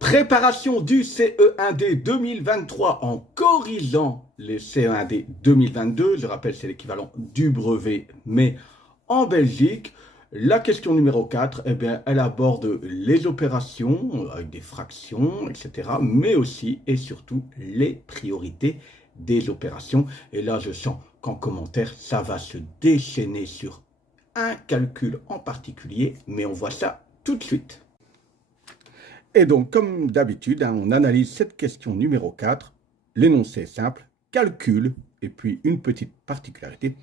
Préparation du CE1D 2023 en corrigeant les CE1D 2022. Je rappelle, c'est l'équivalent du brevet, mais en Belgique. La question numéro 4, eh bien, elle aborde les opérations avec des fractions, etc., mais aussi et surtout les priorités des opérations. Et là, je sens qu'en commentaire, ça va se déchaîner sur un calcul en particulier, mais on voit ça tout de suite. Et donc, comme d'habitude, on analyse cette question numéro 4. L'énoncé est simple, calcul, et puis une petite particularité.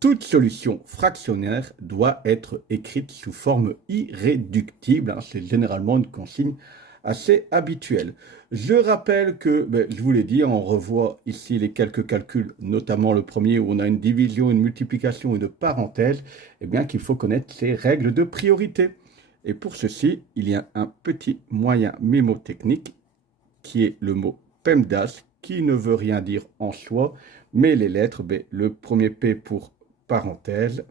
Toute solution fractionnaire doit être écrite sous forme irréductible. C'est généralement une consigne assez habituelle. Je rappelle que, je vous l'ai dit, on revoit ici les quelques calculs, notamment le premier où on a une division, une multiplication et une parenthèse, eh bien qu'il faut connaître ces règles de priorité. Et pour ceci, il y a un petit moyen mémotechnique qui est le mot PEMDAS, qui ne veut rien dire en soi, mais les lettres, le premier P pour parenthèse,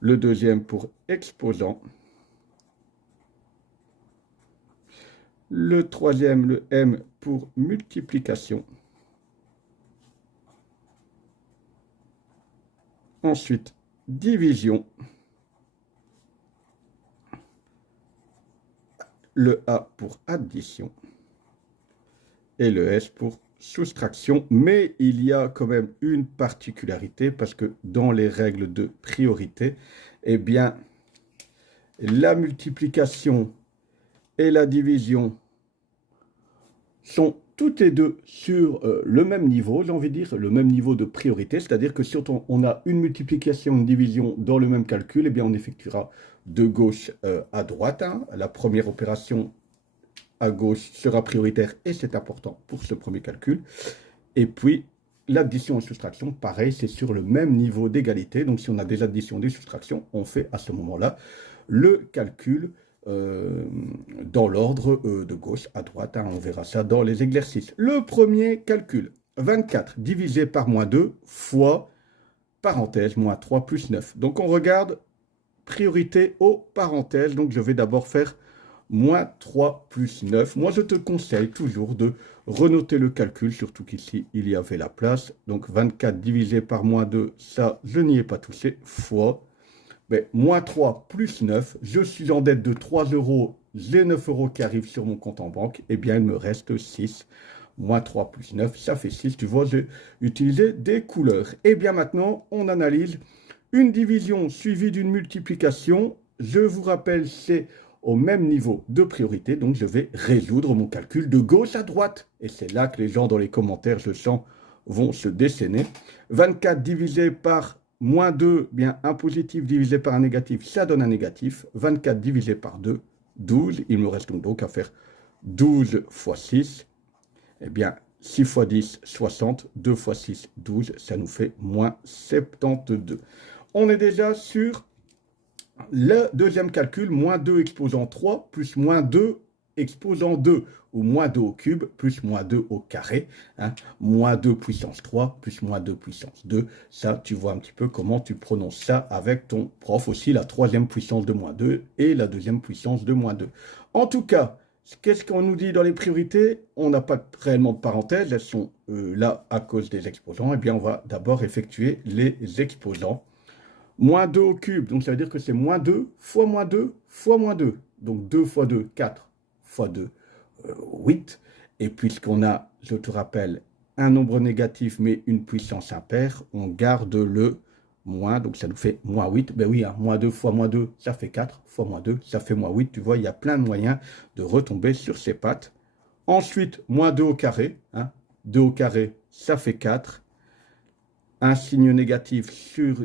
le deuxième pour exposant, le troisième, le M pour multiplication, ensuite division, le A pour addition et le S pour soustraction. Mais il y a quand même une particularité parce que dans les règles de priorité, eh bien, la multiplication et la division sont toutes les deux sur le même niveau, j'ai envie de dire, le même niveau de priorité. C'est-à-dire que si on a une multiplication, une division dans le même calcul, eh bien on effectuera de gauche à droite. La première opération à gauche sera prioritaire et c'est important pour ce premier calcul. Et puis, l'addition et soustraction, pareil, c'est sur le même niveau d'égalité. Donc, si on a des additions, des soustractions, on fait à ce moment-là le calcul dans l'ordre de gauche à droite. On verra ça dans les exercices. Le premier calcul, 24 divisé par moins 2 fois, parenthèse, moins 3 plus 9. Donc, on regarde priorité aux parenthèses. Donc, je vais d'abord faire moins 3 plus 9. Moi, je te conseille toujours de renoter le calcul, surtout qu'ici, il y avait la place. Donc, 24 divisé par moins 2, ça, je n'y ai pas touché, fois. Moins 3 plus 9, je suis en dette de 3 euros, j'ai 9 euros qui arrivent sur mon compte en banque, eh bien, il me reste 6. Moins 3 plus 9, ça fait 6. Tu vois, j'ai utilisé des couleurs. Eh bien, maintenant, on analyse une division suivie d'une multiplication. Je vous rappelle, c'est au même niveau de priorité, donc je vais résoudre mon calcul de gauche à droite. Et c'est là que les gens dans les commentaires, je sens, vont se déchaîner. 24 divisé par moins 2, bien un positif divisé par un négatif, ça donne un négatif. 24 divisé par 2, 12. Il me reste donc à faire 12 fois 6. Eh bien, 6 fois 10, 60. 2 fois 6, 12. Ça nous fait moins 72. On est déjà sur le deuxième calcul, moins 2 exposant 3 plus moins 2 exposant 2, ou moins 2 au cube plus moins 2 au carré, moins 2 puissance 3 plus moins 2 puissance 2. Ça, tu vois un petit peu comment tu prononces ça avec ton prof aussi, la troisième puissance de moins 2 et la deuxième puissance de moins 2. En tout cas, qu'est-ce qu'on nous dit dans les priorités? On n'a pas réellement de parenthèses, elles sont là à cause des exposants. Eh bien, on va d'abord effectuer les exposants. Moins 2 au cube, donc ça veut dire que c'est moins 2 fois moins 2 fois moins 2. Donc 2 fois 2, 4 fois 2, 8. Et puisqu'on a, je te rappelle, un nombre négatif mais une puissance impaire, on garde le moins, donc ça nous fait moins 8. Ben oui, moins 2 fois moins 2, ça fait 4 fois moins 2, ça fait moins 8. Tu vois, il y a plein de moyens de retomber sur ses pattes. Ensuite, moins 2 au carré. 2 au carré, ça fait 4. Un signe négatif sur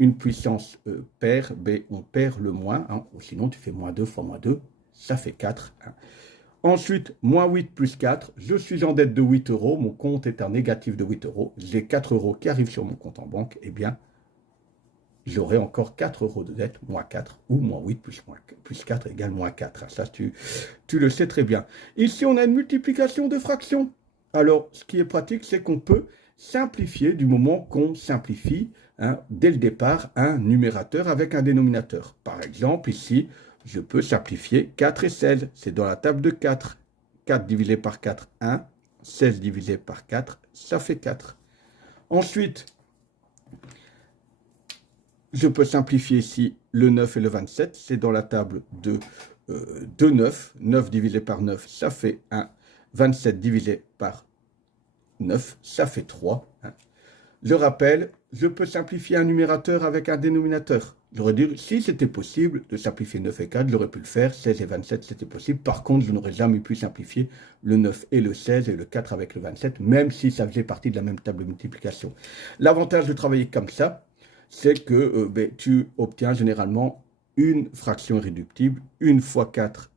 une puissance paire, on perd le moins, ou sinon tu fais moins 2 fois moins 2, ça fait 4. Ensuite, moins 8 plus 4, je suis en dette de 8 euros, mon compte est un négatif de 8 euros, j'ai 4 euros qui arrivent sur mon compte en banque, eh bien, j'aurai encore 4 euros de dette, moins 4, ou moins 8 plus 4 égale moins 4. Ça, tu le sais très bien. Ici, on a une multiplication de fractions. Alors, ce qui est pratique, c'est qu'on peut simplifier du moment qu'on simplifie dès le départ un numérateur avec un dénominateur. Par exemple, ici, je peux simplifier 4 et 16. C'est dans la table de 4. 4 divisé par 4, 1. 16 divisé par 4, ça fait 4. Ensuite, je peux simplifier ici le 9 et le 27. C'est dans la table de 9. 9 divisé par 9, ça fait 1. 27 divisé par 9, ça fait 3. Je rappelle, je peux simplifier un numérateur avec un dénominateur. J'aurais dit, si c'était possible de simplifier 9 et 4, j'aurais pu le faire. 16 et 27, c'était possible. Par contre, je n'aurais jamais pu simplifier le 9 et le 16 et le 4 avec le 27, même si ça faisait partie de la même table de multiplication. L'avantage de travailler comme ça, c'est que tu obtiens généralement une fraction irréductible. 1 fois 4,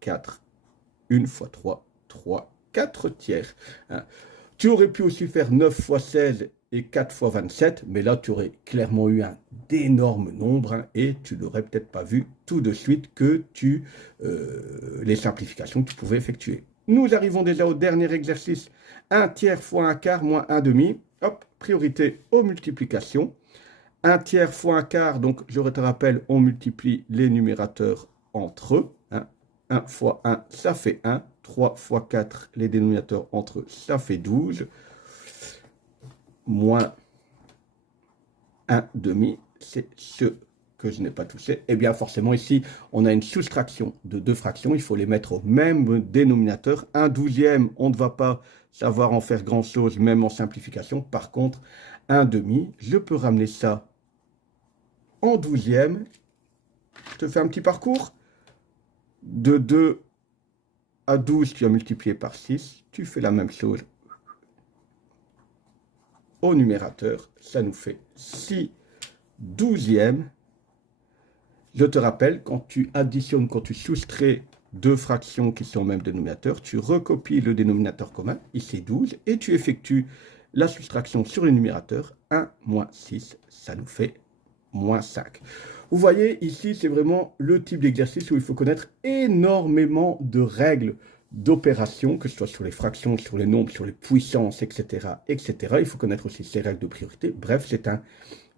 4. 1 fois 3, 3. 4 tiers. Tu aurais pu aussi faire 9 fois 16 et 4 fois 27, mais là, tu aurais clairement eu un d'énormes nombres et tu n'aurais peut-être pas vu tout de suite que les simplifications que tu pouvais effectuer. Nous arrivons déjà au dernier exercice. 1 tiers fois 1 quart moins 1 demi. Hop, priorité aux multiplications. 1 tiers fois 1 quart, donc je te rappelle, on multiplie les numérateurs entre eux. 1 fois 1, ça fait 1. 3 fois 4, les dénominateurs entre eux, ça fait 12. Moins 1 demi, c'est ce que je n'ai pas touché. Et bien forcément ici, on a une soustraction de deux fractions. Il faut les mettre au même dénominateur. 1 douzième, on ne va pas savoir en faire grand-chose, même en simplification. Par contre, 1 demi, je peux ramener ça en douzième. Je te fais un petit parcours. De 2 à 12, tu as multiplié par 6. Tu fais la même chose au numérateur. Ça nous fait 6 douzièmes. Je te rappelle, quand tu additionnes, quand tu soustrais deux fractions qui sont au même dénominateur, tu recopies le dénominateur commun, ici 12, et tu effectues la soustraction sur le numérateur. 1 moins 6, ça nous fait moins 5. Vous voyez, ici, c'est vraiment le type d'exercice où il faut connaître énormément de règles d'opération, que ce soit sur les fractions, sur les nombres, sur les puissances, etc., etc. Il faut connaître aussi ces règles de priorité. Bref, c'est un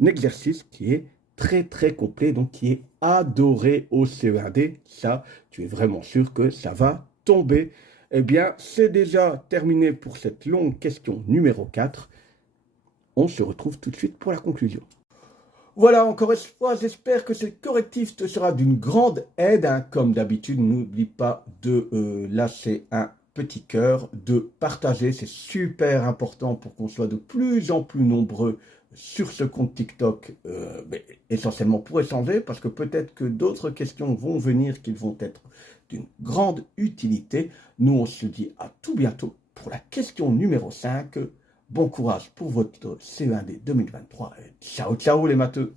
exercice qui est très, très complet, donc qui est adoré au CE1D. Ça, tu es vraiment sûr que ça va tomber. Eh bien, c'est déjà terminé pour cette longue question numéro 4. On se retrouve tout de suite pour la conclusion. Voilà, encore une fois, j'espère que ce correctif te sera d'une grande aide. Comme d'habitude, n'oublie pas de lâcher un petit cœur, de partager. C'est super important pour qu'on soit de plus en plus nombreux sur ce compte TikTok, essentiellement pour échanger, parce que peut-être que d'autres questions vont venir qui vont être d'une grande utilité. Nous, on se dit à tout bientôt pour la question numéro 5. Bon courage pour votre CE1D 2023. Ciao, ciao les matheux.